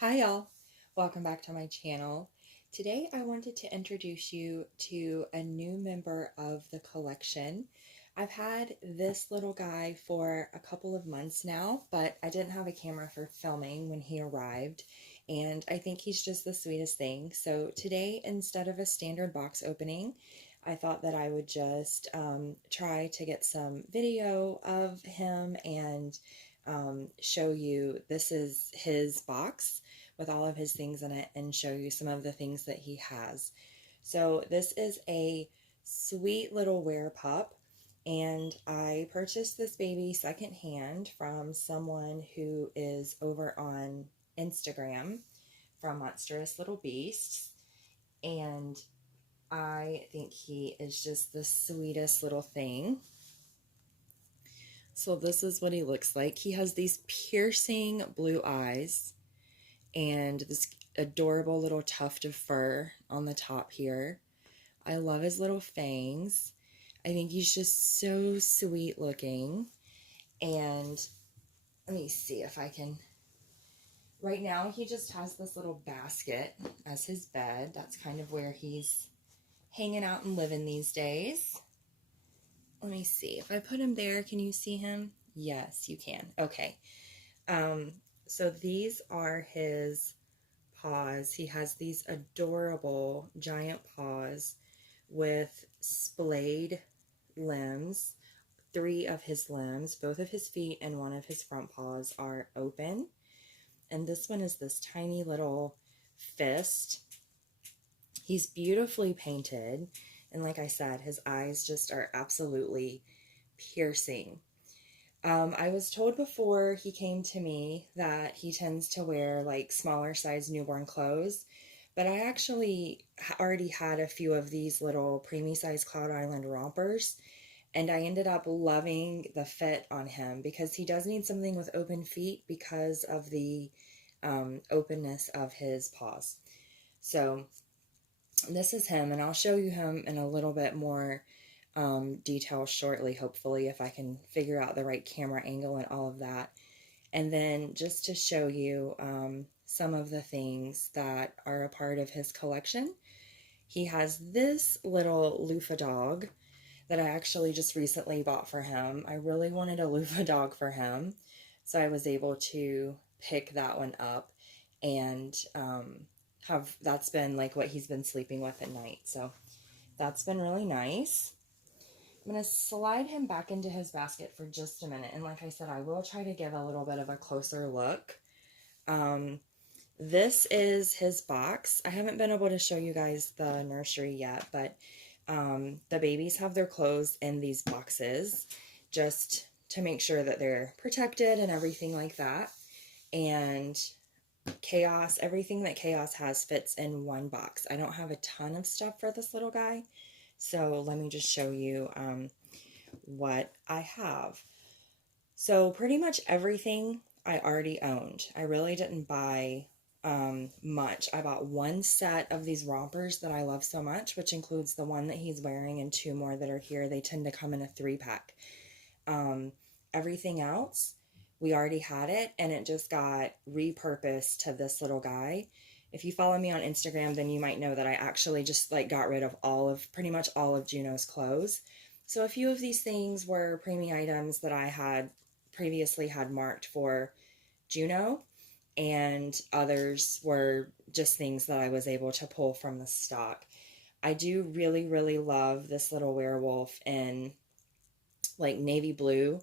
Hi y'all, welcome back to my channel. Today I wanted to introduce you to a new member of the collection. I've had this little guy for a couple of months now, but I didn't have a camera for filming when he arrived, and I think he's just the sweetest thing. So today, instead of a standard box opening, I thought that I would just try to get some video of him and show you this is his box with all of his things in it and show you some of the things that he has. So this is a sweet little Werepup, and I purchased this baby secondhand from someone who is over on Instagram from Monstrous Little Beasts, and I think he is just the sweetest little thing. So this is what he looks like. He has these piercing blue eyes and this adorable little tuft of fur on the top here. I love his little fangs. I think he's just so sweet looking. And let me see if I can... Right now he just has this little basket as his bed. That's kind of where he's hanging out and living these days. Let me see. If I put him there, can you see him? Yes, you can. Okay. So these are his paws. He has these adorable giant paws with splayed limbs. 3 of his limbs, both of his feet and 1 of his front paws are open. And this one is this tiny little fist. He's beautifully painted. And like I said, his eyes just are absolutely piercing. I was told before he came to me that he tends to wear like smaller size newborn clothes, but I actually already had a few of these little preemie size Cloud Island rompers, and I ended up loving the fit on him because he does need something with open feet because of the openness of his paws. So this is him, and I'll show you him in a little bit more detail shortly, hopefully, if I can figure out the right camera angle and all of that. And then just to show you some of the things that are a part of his collection, he has this little loofah dog that I actually just recently bought for him. I really wanted a loofah dog for him, so I was able to pick that one up, and that's been like what he's been sleeping with at night. So that's been really nice. I'm going to slide him back into his basket for just a minute. And like I said, I will try to give a little bit of a closer look. This is his box. I haven't been able to show you guys the nursery yet, but the babies have their clothes in these boxes just to make sure that they're protected and everything like that. And Kaos, everything that Kaos has fits in one box. I don't have a ton of stuff for this little guy, so let me just show you what I have. So pretty much everything I already owned. I really didn't buy much. I bought 1 set of these rompers that I love so much, which includes the one that he's wearing and 2 more that are here. They tend to come in a 3-pack. Everything else, we already had it, and it just got repurposed to this little guy. If you follow me on Instagram, then you might know that I actually just like got rid of pretty much all of Juno's clothes. So a few of these things were preemie items that I had previously had marked for Juno, and others were just things that I was able to pull from the stock. I do really, really love this little werewolf in like navy blue.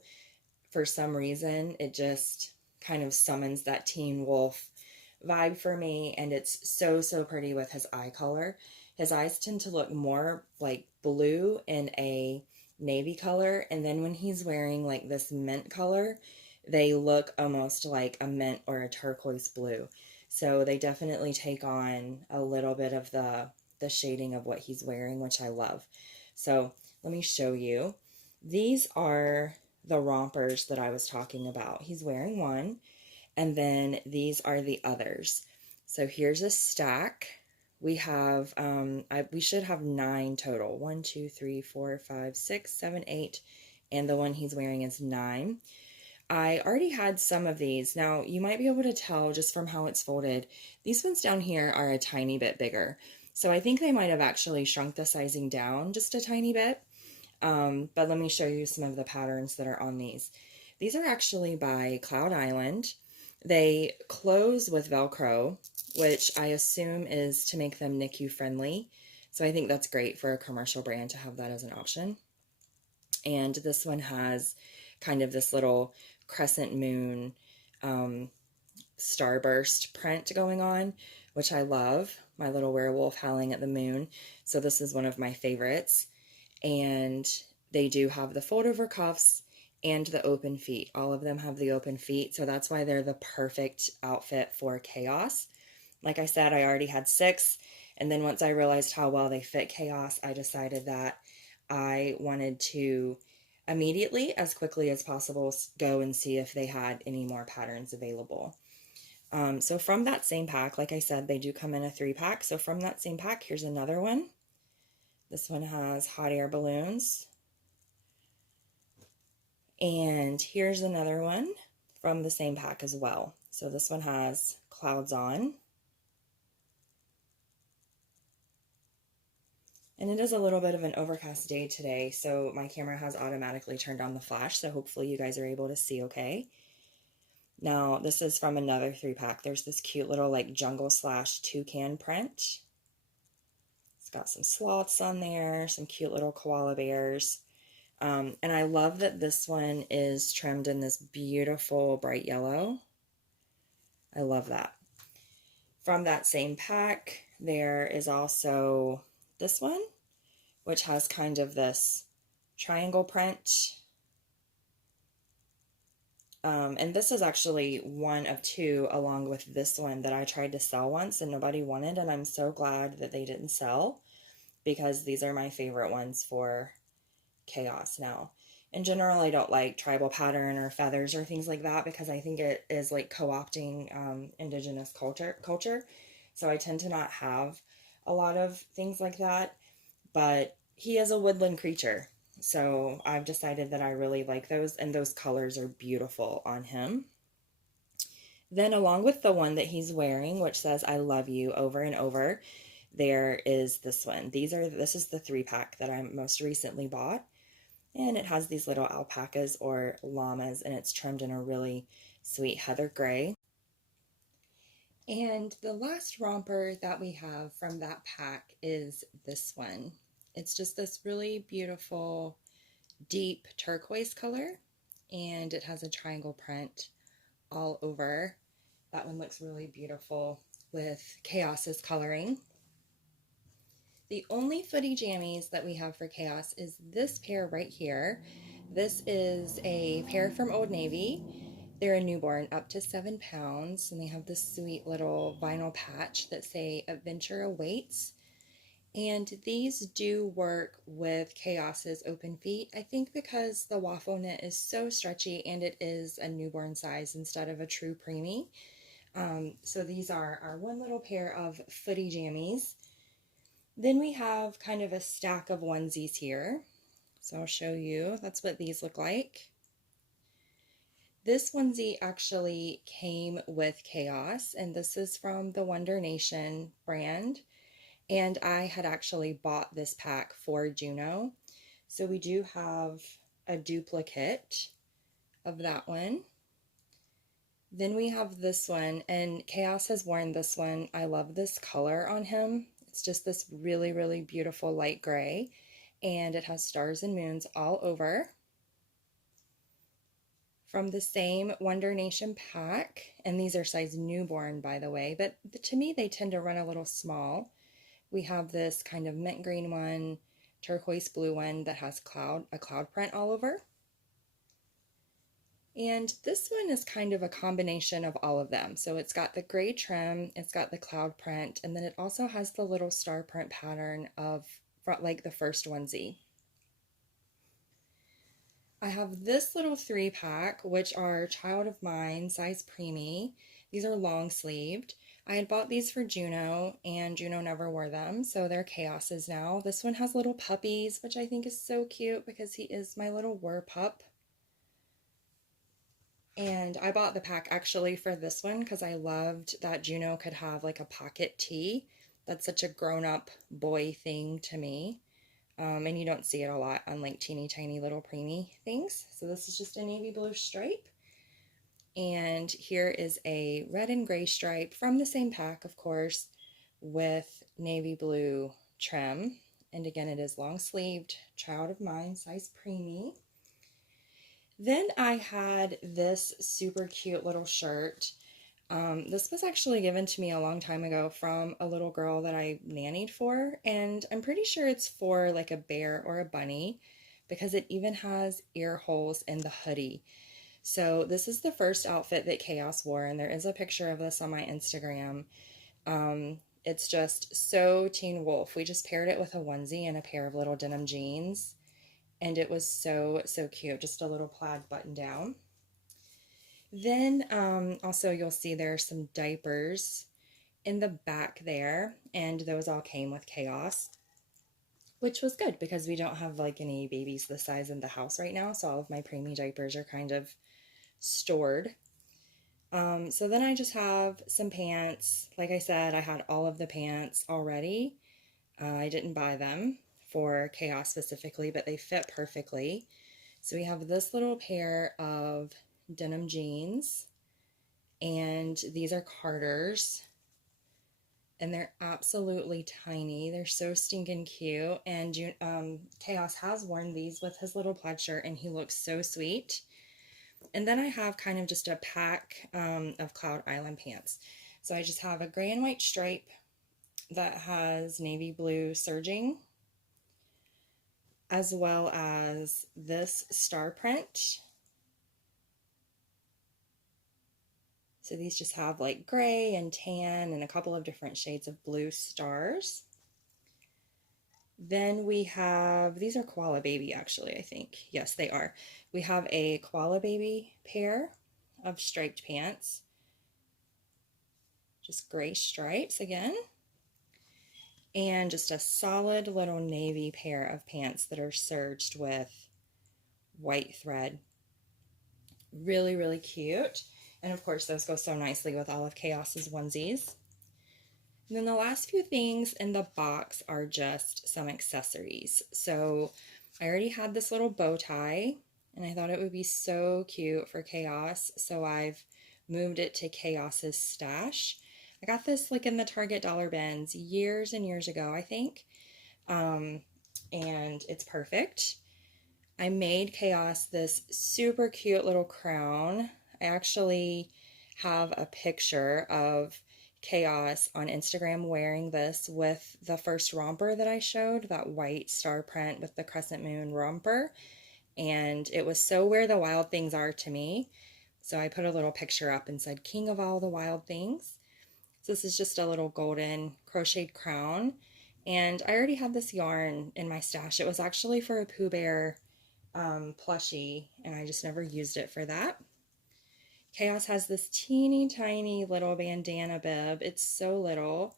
For some reason, it just kind of summons that teen wolf vibe for me, and it's so, so pretty with his eye color. His eyes tend to look more like blue in a navy color, and then when he's wearing like this mint color, they look almost like a mint or a turquoise blue. So they definitely take on a little bit of the shading of what he's wearing, which I love. So let me show you. These are the rompers that I was talking about. He's wearing one, and then these are the others. So here's a stack. We have, we should have 9 total. 1, 2, 3, 4, 5, 6, 7, 8, and the one he's wearing is 9. I already had some of these. Now, you might be able to tell just from how it's folded. These ones down here are a tiny bit bigger. So I think they might have actually shrunk the sizing down just a tiny bit. But let me show you some of the patterns that are on these. These are actually by Cloud Island. They close with Velcro, which I assume is to make them NICU friendly. So I think that's great for a commercial brand to have that as an option. And this one has kind of this little crescent moon starburst print going on, which I love. My little werewolf howling at the moon. So this is one of my favorites. And they do have the fold over cuffs and the open feet. All of them have the open feet, so that's why they're the perfect outfit for Kaos. Like I said, I already had 6, and then once I realized how well they fit Kaos, I decided that I wanted to immediately, as quickly as possible, go and see if they had any more patterns available. So from that same pack, like I said, they do come in a 3-pack. So from that same pack, here's another one. This one has hot air balloons. And here's another one from the same pack as well. So this one has clouds on. And it is a little bit of an overcast day today, so my camera has automatically turned on the flash, so hopefully you guys are able to see okay. Now, this is from another 3-pack. There's this cute little like jungle / toucan print. It's got some sloths on there, some cute little koala bears. And I love that this one is trimmed in this beautiful bright yellow. I love that. From that same pack, there is also this one, which has kind of this triangle print. And this is actually one of 2 along with this one that I tried to sell once and nobody wanted, and I'm so glad that they didn't sell because these are my favorite ones for Kaos. Now, in general, I don't like tribal pattern or feathers or things like that because I think it is like co-opting indigenous culture. So I tend to not have a lot of things like that, but he is a woodland creature. So I've decided that I really like those, and those colors are beautiful on him. Then along with the one that he's wearing, which says I love you over and over, there is this one. This is the 3-pack that I most recently bought. And it has these little alpacas or llamas, and it's trimmed in a really sweet heather gray. And the last romper that we have from that pack is this one. It's just this really beautiful, deep turquoise color, and it has a triangle print all over. That one looks really beautiful with Kaos's coloring. The only footy jammies that we have for Kaos is this pair right here. This is a pair from Old Navy. They're a newborn up to 7 pounds, and they have this sweet little vinyl patch that say Adventure Awaits. And these do work with Kaos's open feet, I think because the waffle knit is so stretchy and it is a newborn size instead of a true preemie. So these are our one little pair of footy jammies. Then we have kind of a stack of onesies here. So I'll show you. That's what these look like. This onesie actually came with Kaos, and this is from the Wonder Nation brand. And I had actually bought this pack for Juno. So we do have a duplicate of that one. Then we have this one, and Kaos has worn this one. I love this color on him. It's just this really, really beautiful light gray, and it has stars and moons all over. From the same Wonder Nation pack, and these are size newborn, by the way, but to me they tend to run a little small. We have this kind of mint green one, turquoise blue one that has a cloud print all over. And this one is kind of a combination of all of them. So it's got the gray trim, it's got the cloud print, and then it also has the little star print pattern of like the first onesie. I have this little 3-pack, which are Child of Mine, size preemie. These are long sleeved. I had bought these for Juno, and Juno never wore them, so they're Kaos's now. This one has little puppies, which I think is so cute because he is my little Werepup. And I bought the pack actually for this one because I loved that Juno could have like a pocket tee. That's such a grown-up boy thing to me. And you don't see it a lot on like teeny tiny little preemie things. So this is just a navy blue stripe. And here is a red and gray stripe from the same pack, of course, with navy blue trim. And again, it is long sleeved, child of mine, size preemie. Then I had this super cute little shirt. This was actually given to me a long time ago from a little girl that I nannied for, and I'm pretty sure it's for like a bear or a bunny because it even has ear holes in the hoodie. So this is the first outfit that Kaos wore, and there is a picture of this on my Instagram. It's just so Teen Wolf. We just paired it with a onesie and a pair of little denim jeans, and it was so, so cute. Just a little plaid button down. Then also you'll see there are some diapers in the back there, and those all came with Kaos, which was good because we don't have like any babies this size in the house right now, so all of my preemie diapers are kind of stored. So then I just have some pants. Like I said, I had all of the pants already. I didn't buy them for Kaos specifically, but they fit perfectly. So we have this little pair of denim jeans, and these are Carter's, and they're absolutely tiny. They're so stinking cute, and Kaos has worn these with his little plaid shirt, and he looks so sweet. And then I have kind of just a pack of Cloud Island pants. So I just have a gray and white stripe that has navy blue serging, as well as this star print. So these just have like gray and tan and a couple of different shades of blue stars. Then we have, these are Koala Baby actually, I think. Yes, they are. We have a Koala Baby pair of striped pants. Just gray stripes again. And just a solid little navy pair of pants that are serged with white thread. Really, really cute. And of course, those go so nicely with all of Kaos's onesies. And then the last few things in the box are just some accessories. So I already had this little bow tie, and I thought it would be so cute for Kaos, so I've moved it to Kaos's stash. I got this like in the Target dollar bins years and years ago, I think, and it's perfect. I made Kaos this super cute little crown. I actually have a picture of Kaos on Instagram wearing this with the first romper that I showed, that white star print with the crescent moon romper, and it was so where the wild things are to me. So I put a little picture up and said, King of all the wild things. So this is just a little golden crocheted crown, and I already had this yarn in my stash. It was actually for a Pooh Bear plushie, and I just never used it for that. Kaos has this teeny tiny little bandana bib. It's so little.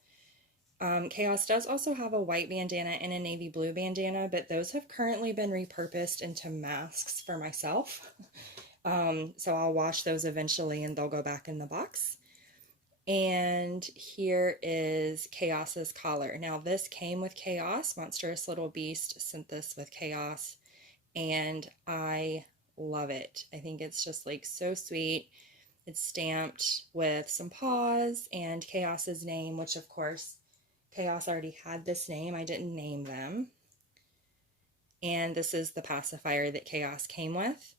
Kaos does also have a white bandana and a navy blue bandana, but those have currently been repurposed into masks for myself. So I'll wash those eventually and they'll go back in the box. And here is Kaos's collar. Now this came with Kaos. Monstrous Little Beast sent this with Kaos, and I love it. I think it's just like so sweet. It's stamped with some paws and Kaos's name, which of course Kaos already had this name. I didn't name them. And this is the pacifier that Kaos came with.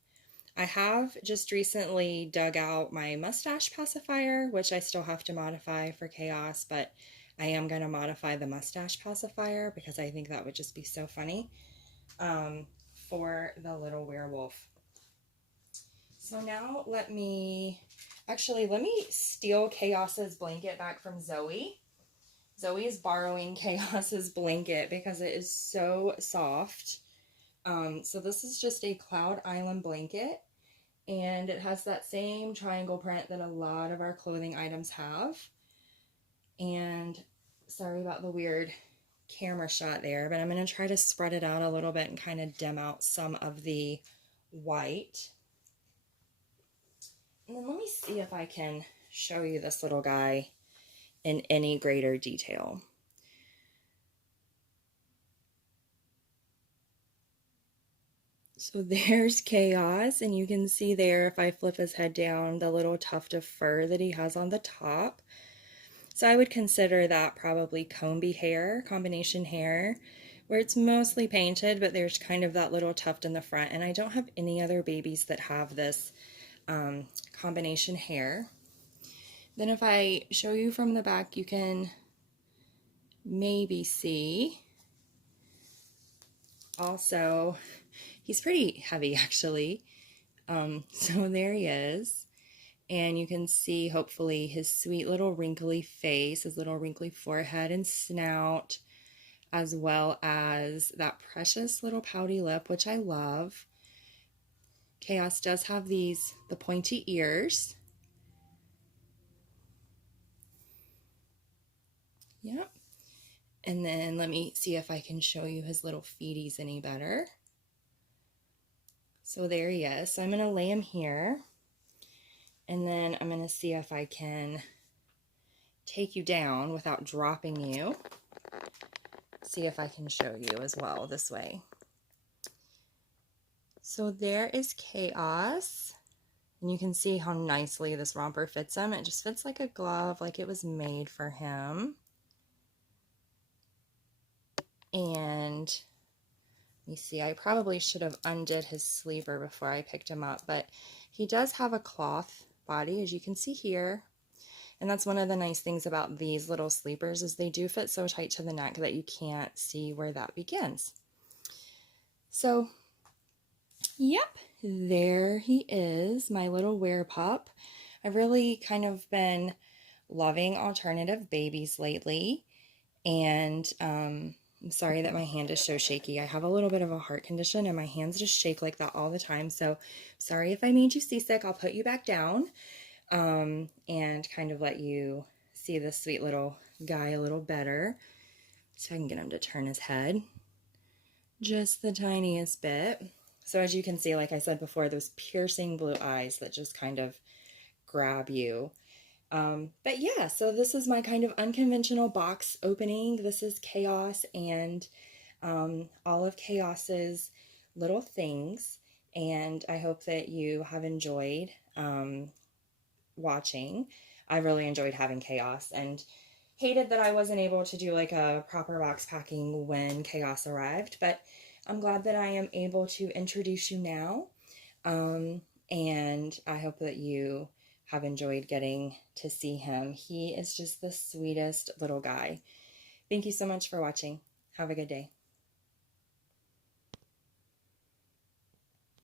I have just recently dug out my mustache pacifier, which I still have to modify for Kaos, but I am going to modify the mustache pacifier because I think that would just be so funny for the little werewolf. So now let me steal Kaos's blanket back from Zoe. Zoe is borrowing Kaos's blanket because it is so soft. So this is just a Cloud Island blanket, and it has that same triangle print that a lot of our clothing items have. And sorry about the weird camera shot there, but I'm going to try to spread it out a little bit and kind of dim out some of the white. And then let me see if I can show you this little guy in any greater detail. So there's Chaos, and you can see there, if I flip his head down, the little tuft of fur that he has on the top. So I would consider that probably comby hair, combination hair, where it's mostly painted, but there's kind of that little tuft in the front. And I don't have any other babies that have this combination hair. Then if I show you from the back, you can maybe see also, he's pretty heavy actually. So there he is. And you can see, hopefully, his sweet little wrinkly face, his little wrinkly forehead and snout, as well as that precious little pouty lip, which I love. Chaos does have the pointy ears. Yep. And then let me see if I can show you his little feeties any better. So there he is. So I'm going to lay him here. And then I'm going to see if I can take you down without dropping you. See if I can show you as well this way. So there is Chaos. And you can see how nicely this romper fits him. It just fits like a glove, like it was made for him. And let me see, I probably should have undid his sleeper before I picked him up, but he does have a cloth body, as you can see here. And that's one of the nice things about these little sleepers, is they do fit so tight to the neck that you can't see where that begins. So, yep, there he is, my little Werepup. I've really kind of been loving alternative babies lately, and I'm sorry that my hand is so shaky. I have a little bit of a heart condition and my hands just shake like that all the time. So sorry if I made you seasick. I'll put you back down and kind of let you see this sweet little guy a little better. So I can get him to turn his head just the tiniest bit. So as you can see, like I said before, those piercing blue eyes that just kind of grab you. But yeah, so this is my kind of unconventional box opening. This is Chaos and all of Chaos's little things. And I hope that you have enjoyed watching. I really enjoyed having Chaos and hated that I wasn't able to do like a proper box packing when Chaos arrived. But I'm glad that I am able to introduce you now. And I hope that you have enjoyed getting to see him. He is just the sweetest little guy. Thank you so much for watching. Have a good day.